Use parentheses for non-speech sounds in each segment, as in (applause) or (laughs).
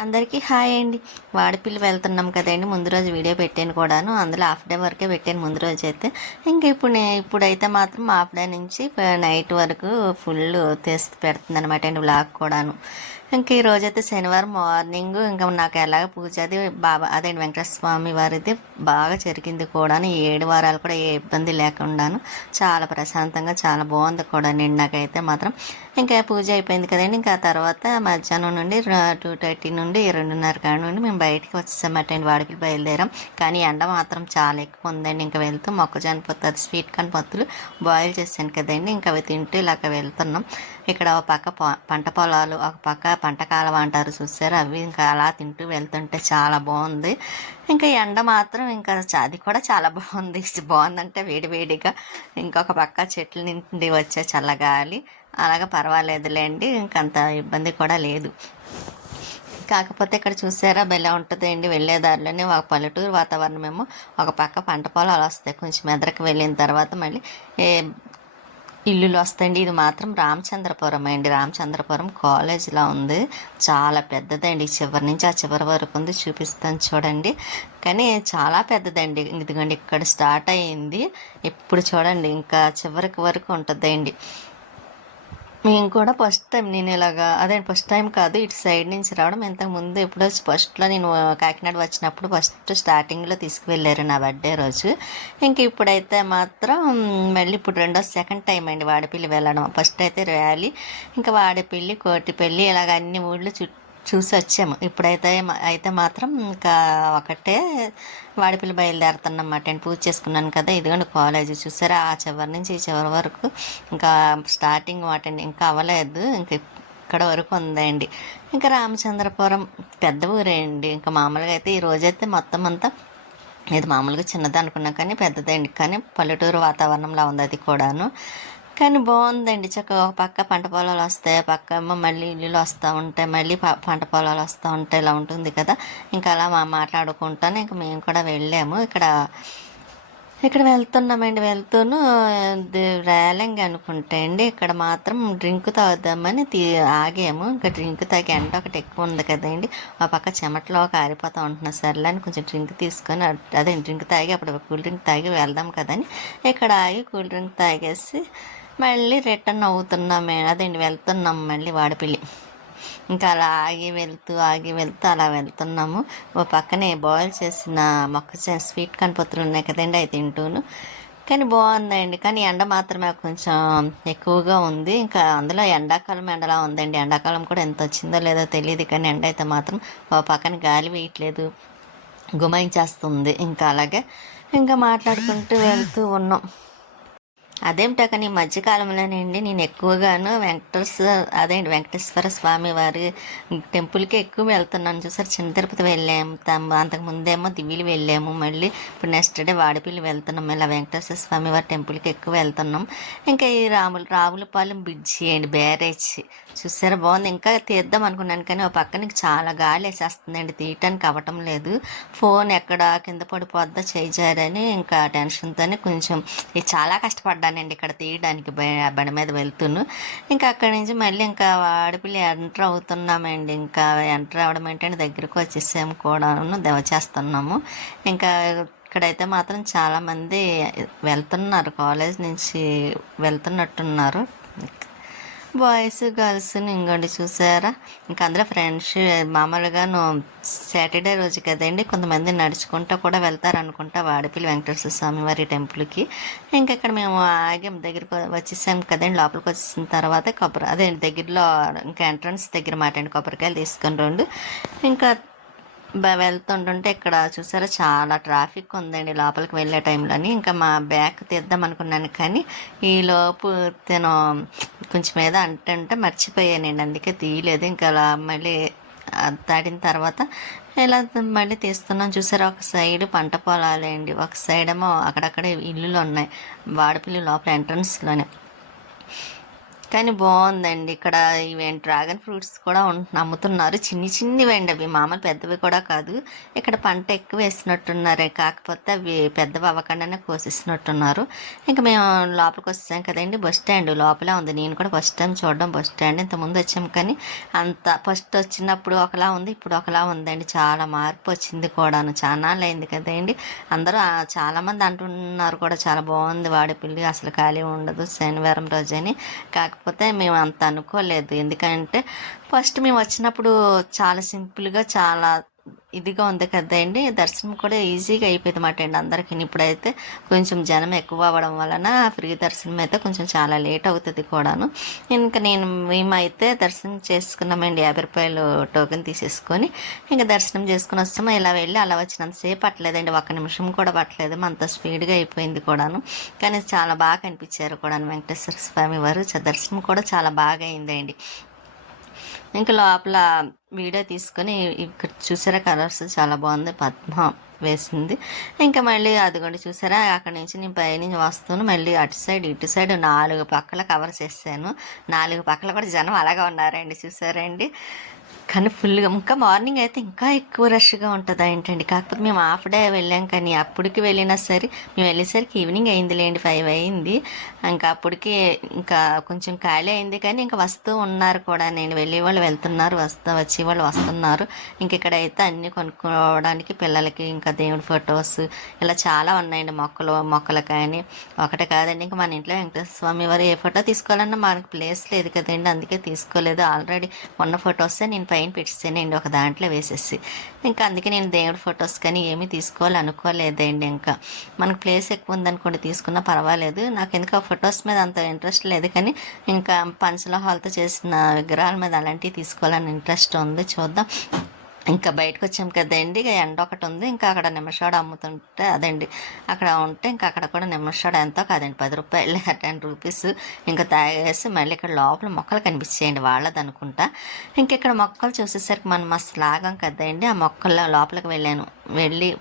అందరికీ హాయ్ అండి. వాడిపిల్లి వెళ్తున్నాం కదండి. ముందు రోజు వీడియో పెట్టాను కూడాను. అందులో హాఫ్ డే వరకే పెట్టాను ముందు రోజు అయితే. ఇంకా ఇప్పుడు నే- ఇప్పుడైతే మాత్రం హాఫ్ డే నుంచి నైట్ వరకు ఫుల్ తెసి పెడుతుంది అనమాట అండి బ్లాగ్ కూడాను. ఇంక ఈ శనివారం మార్నింగ్ ఇంకా నాకు ఎలాగ పూజ అది బాబా అదే వెంకటేశ్వర స్వామి వారిది బాగా జరిగింది కూడా ఈ ఏడు వారాలు కూడా ఏ ఇబ్బంది లేకుండాను చాలా ప్రశాంతంగా చాలా బాగుంది కూడా నేను నాకైతే మాత్రం. ఇంకా పూజ అయిపోయింది కదండి ఇంకా తర్వాత మధ్యాహ్నం నుండి టూ థర్టీ నుండి రెండున్నర కాడ నుండి మేము బయటికి వచ్చేసామట అండి వాడికి బయలుదేరాం. కానీ ఎండ మాత్రం చాలా ఎక్కువ ఉందండి ఇంకా వెళ్తూ మొక్కజొన్న పొత్తు స్వీట్ కాన్ పొత్తులు బాయిల్ చేశాను కదండి ఇంకా అవి తింటూ ఇలాగ వెళ్తున్నాం. ఇక్కడ ఒక పక్క పంట పొలాలు ఒక పక్క పంట కాలువ అంటారు చూసారు? అవి ఇంకా అలా తింటూ వెళ్తుంటే చాలా బాగుంది. ఇంకా ఎండ మాత్రం ఇంకా చ- అది కూడా చాలా బాగుంది. (laughs) బాగుందంటే వేడివేడిగా ఇంకొక పక్క చెట్ల నుండి వచ్చే చల్లగాలి అలాగ పర్వాలేదులేండి ఇంకంత ఇబ్బంది కూడా లేదు. కాకపోతే ఇక్కడ చూసారా? భలే ఉంటుందండి. వెళ్ళే దారిలోనే ఒక పల్లెటూరు వాతావరణం ఏమో ఒక పక్క పంట పొలాలు వస్తాయి. కొంచెం ఎదరకు వెళ్ళిన తర్వాత మళ్ళీ ఏ ఇల్లులు వస్తాయండి. ఇది మాత్రం రామచంద్రపురం అండి. రామచంద్రపురం కాలేజ్లా ఉంది. చాలా పెద్దదండి. చివరి నుంచి ఆ చివరి వరకు ఉంది. చూపిస్తాను చూడండి. కానీ చాలా పెద్దదండి. ఇదిగోండి ఇక్కడ స్టార్ట్ అయ్యింది. ఇప్పుడు చూడండి ఇంకా చివరికి వరకు ఉంటుందండి. మేము కూడా ఫస్ట్ టైం నేను ఇలాగా అదే ఫస్ట్ టైం కాదు ఇటు సైడ్ నుంచి రావడం. ఇంతకు ముందు ఎప్పుడో ఫస్ట్లో నేను కాకినాడ వచ్చినప్పుడు ఫస్ట్ స్టార్టింగ్లో తీసుకువెళ్ళారు నా బర్త్డే రోజు. ఇంక ఇప్పుడైతే మాత్రం మళ్ళీ ఇప్పుడు రెండో సెకండ్ టైం అండి వాడపల్లి వెళ్ళడం. ఫస్ట్ అయితే ర్యాలీ ఇంకా వాడపల్లి కోటిపల్లి ఇలాగ అన్ని ఊళ్ళు చుట్టూ చూసి వచ్చాము. ఇప్పుడైతే అయితే మాత్రం ఇంకా ఒకటే వాడిపిల్లి బయలుదేరుతున్నమాట అండి పూజ చేసుకున్నాను కదా ఇదిగోండి కాలేజీ. చూసారా? ఆ చివరి నుంచి ఈ చివరి వరకు ఇంకా స్టార్టింగ్ వాటండి ఇంకా అవ్వలేదు. ఇంకా ఇక్కడ వరకు ఉందండి. ఇంకా రామచంద్రపురం పెద్ద ఊరే అండి ఇంకా మామూలుగా అయితే ఈ రోజైతే మొత్తం అంతా ఇది మామూలుగా చిన్నది అనుకున్నా కానీ పెద్దదండి కానీ పల్లెటూరు వాతావరణంలో ఉంది అది కూడాను. కానీ బాగుందండి. చక్కగా ఒక పక్క పంట పొలాలు వస్తాయి పక్క ఏమో మళ్ళీ ఇల్లులు వస్తూ ఉంటాయి మళ్ళీ పంట పొలాలు వస్తూ ఉంటాయి ఇలా ఉంటుంది కదా. ఇంకా అలా మా మాట్లాడుకుంటాను. ఇంకా మేము కూడా వెళ్ళాము. ఇక్కడ ఇక్కడ వెళ్తున్నామండి వెళ్తూను ఇది రేలంగి అనుకుంటా అండి. ఇక్కడ మాత్రం డ్రింక్ తాగుదామని తీ ఆగాము. ఇంకా డ్రింక్ తాగి ఎండ ఒకటి ఎక్కువ ఉంది కదండి. ఆ పక్క చెమటలో కారిపోతూ ఉంటున్నా. సర్లే అని కొంచెం డ్రింక్ తీసుకొని అదే డ్రింక్ తాగి అప్పుడు కూల్ డ్రింక్ తాగి వెళ్దాం కదని ఇక్కడ ఆగి కూల్ డ్రింక్ తాగేసి మళ్ళీ రిటర్న్ అవుతున్నామే. అదేంటి? వెళ్తున్నాం మళ్ళీ వాడపిల్లి. ఇంకా అలా ఆగి వెళ్తూ ఆగి వెళ్తూ అలా వెళ్తున్నాము. ఓ పక్కనే బాయిల్ చేసిన మొక్కజొన్న స్వీట్ కనపత్రులు ఉన్నాయి కదండి అవి తింటూను. కానీ బాగుందండి కానీ ఎండ మాత్రమే కొంచెం ఎక్కువగా ఉంది. ఇంకా అందులో ఎండాకాలం ఎండలా ఉందండి. ఎండాకాలం కూడా ఎంత వచ్చిందో లేదో తెలియదు కానీ ఎండ అయితే మాత్రం ఓ పక్కన గాలి వేయట్లేదు. గుమాయించేస్తుంది. ఇంకా అలాగే ఇంకా మాట్లాడుకుంటూ వెళ్తూ ఉన్నాం. అదేమిటో మధ్యకాలంలోనండి నేను ఎక్కువగాను వెంకటేశ్వర అదేంటి వెంకటేశ్వర స్వామి వారి టెంపుల్కి ఎక్కువ వెళ్తున్నాను. చూసారు చిన్న తిరుపతి వెళ్ళాము అంతకుముందేమో అంతకు దివ్యలు వెళ్ళాము. మళ్ళీ ఇప్పుడు నెక్స్ట్ డే వాడిపల్లి వెళ్తున్నాం. ఇలా వెంకటేశ్వర స్వామి వారి టెంపుల్కి ఎక్కువ వెళ్తున్నాం. ఇంకా ఈ రాములు రావులపాలెం బ్రిడ్జి అండి బ్యారేజ్ చూసారా బాగుంది. ఇంకా తీద్దాం అనుకున్నాను కానీ ఒక పక్క నీకు చాలా గాలి వేసేస్తుందండి. తీయటానికి అవ్వటం లేదు. ఫోన్ ఎక్కడ కింద పడిపోద్దా చేయిచారని ఇంకా టెన్షన్తోనే కొంచెం ఇది చాలా కష్టపడ్డానండి ఇక్కడ తీయడానికి బ- బండి మీద వెళ్తూను ఇంకా అక్కడి నుంచి మళ్ళీ ఇంకా వాడిపిల్లి ఎంటర్ అవుతున్నామండి. ఇంకా ఎంటర్ అవ్వడం ఏంటంటే దగ్గరకు వచ్చేసాము కూడా చేస్తున్నాము. ఇంకా ఇక్కడైతే మాత్రం చాలామంది వెళ్తున్నారు కాలేజ్ నుంచి వెళ్తున్నట్టున్నారు. బాయ్స్ గర్ల్స్ ఇంకోటి చూసారా? ఇంకా అందరూ ఫ్రెండ్స్ మామూలుగాను సాటర్డే రోజు కదండి కొంతమంది నడుచుకుంటూ కూడా వెళ్తారు అనుకుంటా వాడిపల్లి వెంకటేశ్వర స్వామి వారి టెంపుల్కి ఇంకా ఇక్కడ మేము ఆగాం దగ్గరికి వచ్చేసాం కదండి లోపలికి వచ్చేసిన తర్వాత కొబ్బరి అదే దగ్గరలో ఇంకా ఎంట్రన్స్ దగ్గర మాట అండి కొబ్బరికాయలు తీసుకుని రెండు. ఇంకా వెళ్తుంటుంటే ఇక్కడ చూసారా చాలా ట్రాఫిక్ ఉందండి లోపలికి వెళ్ళే టైంలోని ఇంకా మా బ్యాగ్ తీద్దాం అనుకున్నాను కానీ ఈ తను కొంచెం ఏదో అంటుంటే మర్చిపోయానండి అందుకే తీయలేదు. ఇంకా అలా మళ్ళీ దాటిన తర్వాత ఇలా మళ్ళీ తీస్తున్నాం చూసారా ఒక సైడ్ పంట పొలాలండి ఒక సైడ్ ఏమో అక్కడక్కడ ఇల్లులు ఉన్నాయి వాడపిల్లి లోపల ఎంట్రన్స్లోనే. కానీ బాగుందండి. ఇక్కడ ఇవి డ్రాగన్ ఫ్రూట్స్ కూడా అమ్ముతున్నారు చిన్ని చిన్నవి అండి అవి. మామూలు పెద్దవి కూడా కాదు. ఇక్కడ పంట ఎక్కువ వేసినట్టున్నారు. కాకపోతే అవి పెద్దవి అవ్వకుండానే కోసిస్తున్నట్టున్నారు ఇంకా మేము లోపలికి వచ్చాం కదండి. బస్ స్టాండ్ లోపలే ఉంది. నేను కూడా ఫస్ట్ టైం చూడడం బస్ స్టాండ్. ఇంత ముందు వచ్చాం కానీ అంత ఫస్ట్ వచ్చినప్పుడు ఒకలా ఉంది. ఇప్పుడు ఒకలా ఉందండి. చాలా మార్పు వచ్చింది కూడాను. చాలా అయింది కదండి. అందరూ చాలామంది అంటున్నారు కూడా. చాలా బాగుంది. వాడిపిల్లి అసలు ఖాళీ ఉండదు. శనివారం రోజు అని కాకపోతే మేము అంత అనుకోలేదు. ఎందుకంటే ఫస్ట్ మేము వచ్చినప్పుడు చాలా సింపుల్గా చాలా ఇదిగా ఉంది కదండి దర్శనం కూడా ఈజీగా అయిపోయింది అన్నమాట అండి అందరికీ. ఇప్పుడైతే కొంచెం జనం ఎక్కువ అవ్వడం వలన ఫ్రీ దర్శనం అయితే కొంచెం చాలా లేట్ అవుతుంది కూడాను. ఇంకా నేను మేమైతే దర్శనం చేసుకున్నామండి. యాభై రూపాయలు టోకెన్ తీసేసుకొని ఇంకా దర్శనం చేసుకుని వస్తాము ఇలా వెళ్ళి అలా వచ్చినంతసేపు పట్టలేదండి. ఒక్క నిమిషం కూడా పట్టలేదు. అంత స్పీడ్గా అయిపోయింది కూడాను. కానీ చాలా బాగా కనిపించారు కూడాను వెంకటేశ్వర స్వామి వారు. చ- దర్శనం కూడా చాలా బాగా అయిందండి. ఇంకా లోపల వీడియో తీసుకొని ఇక్కడ చూసారా కలర్స్ చాలా బాగుంది పద్మ వేసింది. ఇంకా మళ్ళీ అదిగోండి చూసారా అక్కడ నుంచి నేను పైనుంచి వస్తాను. మళ్ళీ అటు సైడ్ ఇటు సైడ్ నాలుగు పక్కల కవర్ చేశాను నాలుగు పక్కల కూడా జనం అలాగే ఉన్నారండి చూసారండి. కానీ ఫుల్గా ఇంకా మార్నింగ్ అయితే ఇంకా ఎక్కువ రష్గా ఉంటుంది ఏంటండి? కాకపోతే మేము హాఫ్ డే వెళ్ళాం కానీ అప్పటికి వెళ్ళినా సరే మేము వెళ్ళేసరికి ఈవినింగ్ అయింది లేండి ఫైవ్ అయింది. ఇంకా అప్పటికి ఇంకా కొంచెం ఖాళీ అయింది కానీ ఇంకా వస్తూ ఉన్నారు కూడా. నేను వెళ్ళే వాళ్ళు వెళ్తున్నారు వస్తూ వచ్చే వాళ్ళు వస్తున్నారు. ఇంక ఇక్కడ అయితే అన్నీ కొనుక్కోవడానికి పిల్లలకి ఇంకా దేవుడి ఫొటోస్ ఇలా చాలా ఉన్నాయండి మొక్కలు మొక్కలు కానీ. ఒకటే కాదండి ఇంకా మన ఇంట్లో వెంకటేశ్వర స్వామి వారు ఏ ఫోటో తీసుకోవాలన్నా మనకు ప్లేస్ లేదు కదండి. అందుకే తీసుకోలేదు. ఆల్రెడీ ఉన్న ఫొటోసే నేను పైన పెట్టేసానండి ఒక దాంట్లో వేసేసి. ఇంకా అందుకే నేను దేవుడి ఫొటోస్ కానీ ఏమీ తీసుకోవాలి అనుకోలేదండి ఇంకా. మనకు ప్లేస్ ఎక్కువ ఉందనుకోండి తీసుకున్నా పర్వాలేదు. నాకు ఎందుకు ఆ ఫొటోస్ మీద అంత ఇంట్రెస్ట్ లేదు కానీ ఇంకా పంచలోహాలతో చేసిన విగ్రహాల మీద అలాంటివి తీసుకోవాలని ఇంట్రెస్ట్ ఉంది. చూద్దాం. ఇంకా బయటకు వచ్చాం కదండి ఇక ఎండ ఒకటి ఉంది ఇంకా అక్కడ నిమ్మషాడు అమ్ముతుంటే అదండి. అక్కడ ఉంటే ఇంకా అక్కడ కూడా నిమ్మషాడు ఎంతో కాదండి పది రూపాయలు (laughs) టెన్ రూపీస్ ఇంకా తాగేసి మళ్ళీ ఇక్కడ లోపల మొక్కలు కనిపించేయండి వాళ్ళది అనుకుంటా ఇంక ఇక్కడ మొక్కలు చూసేసరికి మనం మస్తు లాగం కదండి ఆ మొక్కల్లో లోపలికి వెళ్ళాను. వెళ్ళి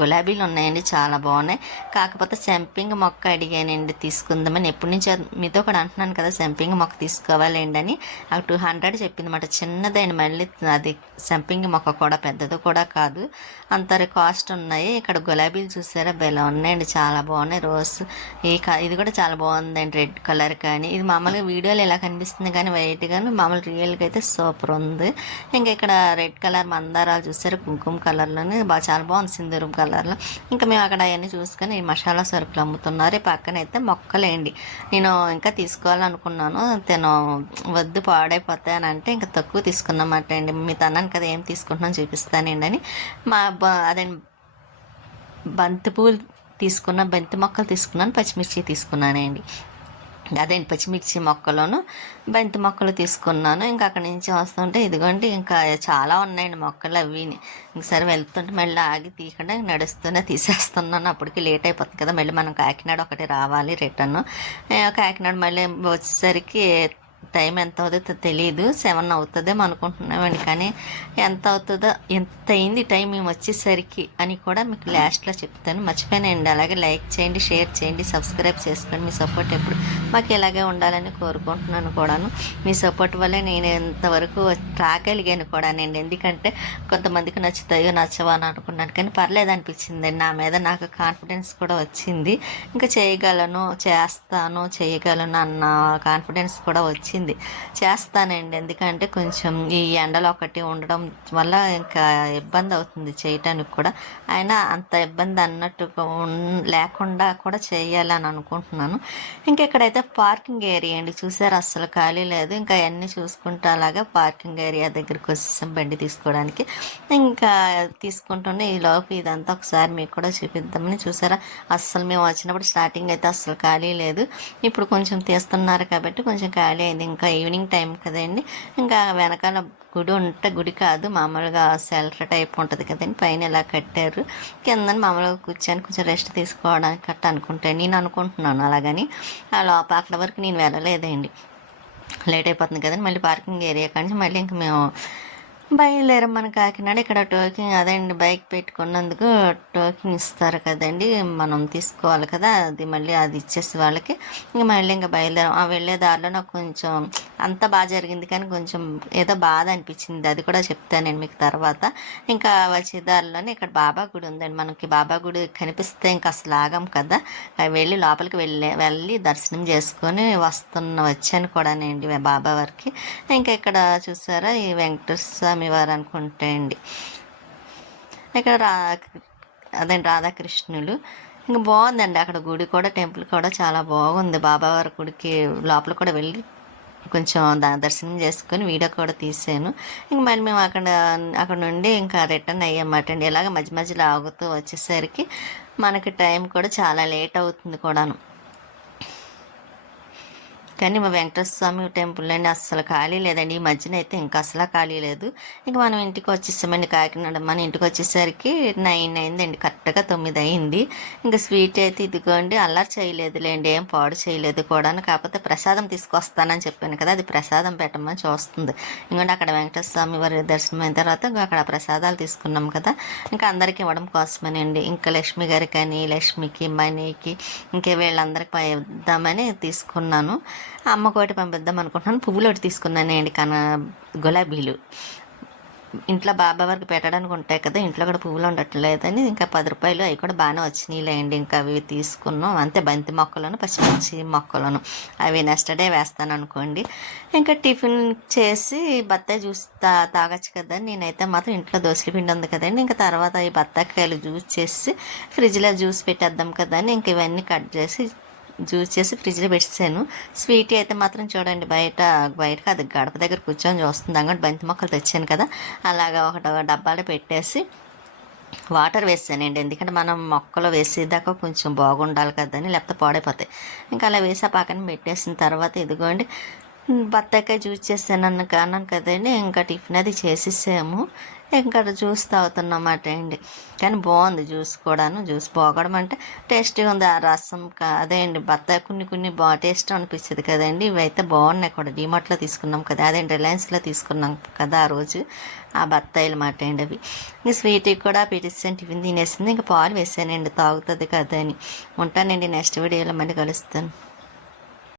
గులాబీలు ఉన్నాయండి చాలా బాగున్నాయి. కాకపోతే సెంపింగ్ మొక్క అడిగానండి తీసుకుందామని. ఎప్పటి నుంచి మీతో కూడా అంటున్నాను కదా సెంపింగ్ మొక్క తీసుకోవాలండి అని. ఆ టూ హండ్రెడ్ చెప్పింది మాట చిన్నదండి మళ్ళీ అది సెంపింగ్ మొక్క కూడా పెద్దది కూడా కాదు. అంత కాస్ట్ ఉన్నాయి. ఇక్కడ గులాబీలు చూసారా బెల ఉన్నాయండి చాలా బాగున్నాయి. రోజ్ ఈ ఇది కూడా చాలా బాగుందండి రెడ్ కలర్ కానీ. ఇది మామూలుగా వీడియోలో ఎలా కనిపిస్తుంది కానీ వైట్ కానీ మామూలు రియల్గా అయితే సూపర్ ఉంది. ఇంకా ఇక్కడ రెడ్ కలర్ మందారాలు చూసారు కుంకుమ కలర్లోనే బాగా చాలా బాగుంది సింధూరం కలర్లో. ఇంకా మేము అక్కడ అవన్నీ చూసుకొని ఈ మసాలా సరుకులు అమ్ముతున్నారు. పక్కన అయితే మొక్కలేండి. నేను ఇంకా తీసుకోవాలనుకున్నాను. తను వద్దు పాడైపోతాయి అని అంటే ఇంకా తక్కువ తీసుకున్నమాట అండి. మీ తన్నాను కదా ఏం తీసుకుంటున్నాను చూపిస్తానండి అని. మా బ- అదే బంతిపూలు తీసుకున్న బంతి మొక్కలు తీసుకున్నాను పచ్చిమిర్చి తీసుకున్నానండి. అదే పచ్చిమిర్చి మొక్కలను బంతి మొక్కలు తీసుకున్నాను. ఇంకా అక్కడి నుంచి వస్తుంటే ఇదిగోండి ఇంకా చాలా ఉన్నాయండి మొక్కలు అవి ఇంక సరే వెళ్తుంటే మళ్ళీ ఆగి తీయకుండా నడుస్తూనే తీసేస్తున్నాను. అప్పటికి లేట్ అయిపోతుంది కదా మళ్ళీ మనం కాకినాడ ఒకటి రావాలి రిటర్న్. కాకినాడ మళ్ళీ వచ్చేసరికి టైం ఎంత అవుతుందో తెలియదు సెవెన్ అవుతుందేమో అనుకుంటున్నామండి. కానీ ఎంత అవుతుందో ఎంత అయింది టైం మేము వచ్చేసరికి అని కూడా మీకు లాస్ట్లో చెప్తాను. మర్చిపోయానండి. అలాగే లైక్ చేయండి షేర్ చేయండి సబ్స్క్రైబ్ చేసుకోండి. మీ సపోర్ట్ ఎప్పుడు మాకు ఇలాగే ఉండాలని కోరుకుంటున్నాను కూడాను. మీ సపోర్ట్ వల్లే నేను ఎంతవరకు రాగలిగాను కూడానండి. ఎందుకంటే కొంతమందికి నచ్చుతాయో నచ్చవా అని అనుకున్నాను. కానీ పర్లేదు అనిపించింది నా మీద నాకు కాన్ఫిడెన్స్ కూడా వచ్చింది. ఇంకా చేయగలను చేస్తాను చేయగలను అన్న కాన్ఫిడెన్స్ కూడా వచ్చింది. చేస్తానండి. ఎందుకంటే కొంచెం ఈ ఎండలో ఒకటి ఉండడం వల్ల ఇంకా ఇబ్బంది అవుతుంది చేయటానికి కూడా. అయినా అంత ఇబ్బంది అన్నట్టు లేకుండా కూడా చేయాలని అనుకుంటున్నాను. ఇంకా ఇక్కడైతే పార్కింగ్ ఏరియా అండి. చూసారు? అస్సలు ఖాళీ లేదు. ఇంకా అన్నీ చూసుకుంటూ అలాగా పార్కింగ్ ఏరియా దగ్గరికి వచ్చేసాం బండి తీసుకోవడానికి. ఇంకా తీసుకుంటుండే ఈ లోపు ఇదంతా ఒకసారి మీకు కూడా చూపిద్దామని చూసారా? అస్సలు మేము వచ్చినప్పుడు స్టార్టింగ్ అయితే అస్సలు ఖాళీ లేదు. ఇప్పుడు కొంచెం తీస్తున్నారు కాబట్టి కొంచెం ఖాళీ అయింది. ఇంకా ఈవినింగ్ టైం కదండి. ఇంకా వెనకాల గుడి ఉంటే గుడి కాదు మామూలుగా సెల్టర్ టైప్ ఉంటుంది కదండి. పైన ఇలా కట్టారు. కింద మామూలుగా కూర్చొని కొంచెం రెస్ట్ తీసుకోవడానికి కట్ట అనుకుంటే నేను అనుకుంటున్నాను అలాగని. ఆ లోపల అక్కడ వరకు నేను వెళ్ళలేదండి. లేట్ అయిపోతుంది కదండి. మళ్ళీ పార్కింగ్ ఏరియా కానీ మళ్ళీ ఇంక మేము బయలుదేరం మన కాకినాడ. ఇక్కడ టోకింగ్ అదండి బైక్ పెట్టుకున్నందుకు టోకింగ్ ఇస్తారు కదండి. మనం తీసుకోవాలి కదా అది మళ్ళీ అది ఇచ్చేసి వాళ్ళకి ఇంకా మళ్ళీ ఇంకా బయలుదేరం. ఆ వెళ్ళే దారిలో నాకు కొంచెం అంత బాగా జరిగింది కానీ కొంచెం ఏదో బాధ అనిపించింది. అది కూడా చెప్తాను నేను మీకు తర్వాత. ఇంకా వచ్చే దారిలోనే ఇక్కడ బాబా గుడి ఉందండి. మనకి బాబా గుడి కనిపిస్తే ఇంకా అసలు ఆగం కదా. వెళ్ళి లోపలికి వెళ్ళి వెళ్ళి దర్శనం చేసుకొని వస్తున్న వచ్చాను కూడా అండి బాబా వారికి. ఇంకా ఇక్కడ చూసారా ఈ వెంకటేశ్వర స్వామివారు అనుకుంటే అండి. ఇక్కడ రా అదే రాధాకృష్ణులు. ఇంకా బాగుందండి అక్కడ గుడి కూడా టెంపుల్ కూడా చాలా బాగుంది. బాబావారి గుడికి లోపల కూడా వెళ్ళి కొంచెం దా- దర్శనం చేసుకొని వీడియో కూడా తీసాను. ఇంక మళ్ళీ మేము అక్కడ అక్కడ నుండి ఇంకా రిటర్న్ అయ్యామాట అండి. ఇలాగ మధ్య మధ్యలో ఆగుతూ వచ్చేసరికి మనకి టైం కూడా చాలా లేట్ అవుతుంది కూడాను. కానీ మా వెంకటేశ్వర స్వామి టెంపుల్ అండి అస్సలు ఖాళీ లేదండి. ఈ మధ్యన అయితే ఇంకా అసలు ఖాళీ లేదు. ఇంకా మనం ఇంటికి వచ్చేసామండి కాకినాడ. మన ఇంటికి వచ్చేసరికి నైన్ అయిందండి. కరెక్ట్గా తొమ్మిది అయింది. ఇంకా స్వీట్ అయితే ఇదిగోండి అల్లరి చేయలేదులేండి. ఏం పాడు చేయలేదు కూడా కాకపోతే ప్రసాదం తీసుకొస్తానని చెప్పాను కదా అది ప్రసాదం పెట్టమని చూస్తుంది. ఇంకోటి అక్కడ వెంకటేశ్వర స్వామి వారి దర్శనం అయిన తర్వాత ఇంకా అక్కడ ప్రసాదాలు తీసుకున్నాం కదా ఇంకా అందరికి ఇవ్వడం కోసమేనండి. ఇంకా లక్ష్మి గారికి అని లక్ష్మికి మణికి ఇంకా వీళ్ళందరికి ఇద్దామని తీసుకున్నాను. అమ్మ కోటి పంపిద్దాం అనుకుంటున్నాను. పువ్వులు ఒకటి తీసుకున్నానండి కన గులాబీలు. ఇంట్లో బాబా వరకు పెట్టడానికి ఉంటాయి కదా ఇంట్లో కూడా పువ్వులు ఉండట్లేదని ఇంకా పది రూపాయలు అవి కూడా బాగానే వచ్చినాయిలేండి. ఇంకా అవి తీసుకున్నాం. అంతే బంతి మొక్కలను పచ్చిమిర్చి మొక్కలను. అవి నెక్స్ట్ డే వేస్తాను అనుకోండి ఇంకా టిఫిన్ చేసి బత్తాయి జ్యూస్ తా తాగొచ్చు కదా. నేనైతే మాత్రం ఇంట్లో దోశల పిండి ఉంది కదండి. ఇంకా తర్వాత ఈ బత్తాయికాయలు జ్యూస్ చేసి ఫ్రిడ్జ్లో జ్యూస్ పెట్టేద్దాం కదా అని ఇంక ఇవన్నీ కట్ చేసి జ్యూస్ చేసి ఫ్రిడ్జ్లో పెట్టాను స్వీట్ అయితే మాత్రం చూడండి బయట బయట అది గడప దగ్గర కూర్చొని చూస్తుంది. అంగడి బంతి మొక్కలు తెచ్చాను కదా అలాగా ఒక డబ్బాలో పెట్టేసి వాటర్ వేసానండి. ఎందుకంటే మనం మొక్కలు వేసేదాకా కొంచెం బాగుండాలి కదని లేకపోతే పాడైపోతాయి. ఇంకా అలా వేసి పక్కన పెట్టేసిన తర్వాత ఇదిగోండి బత్తాయికాయ జ్యూస్ చేసాను అన్న కారణం కదండి ఇంకా టిఫిన్ అది చేసేసాము. ఇంకా జ్యూస్ తాగుతున్నమాట అండి కానీ బాగుంది జ్యూస్ కూడాను జ్యూస్ బాగడం అంటే టేస్టీగా ఉంది. ఆ రసం అదే అండి బత్తాయి కొన్ని కొన్ని బాగా టేస్ట్ అనిపిస్తుంది కదండి. ఇవైతే బాగున్నాయి కూడా. డిమార్ట్లో తీసుకున్నాం కదా అదే రిలయన్స్లో తీసుకున్నాం కదా ఆ రోజు. ఆ బత్తాయిలు మాట అండి అవి? ఇంక స్వీట్కి కూడా పెట్టేసాను టిఫిన్ తినేసింది. ఇంకా పాలు వేసానండి తాగుతుంది కదా అని. ఉంటానండి నెక్స్ట్ వీడియోలో మళ్ళీ కలుస్తాను.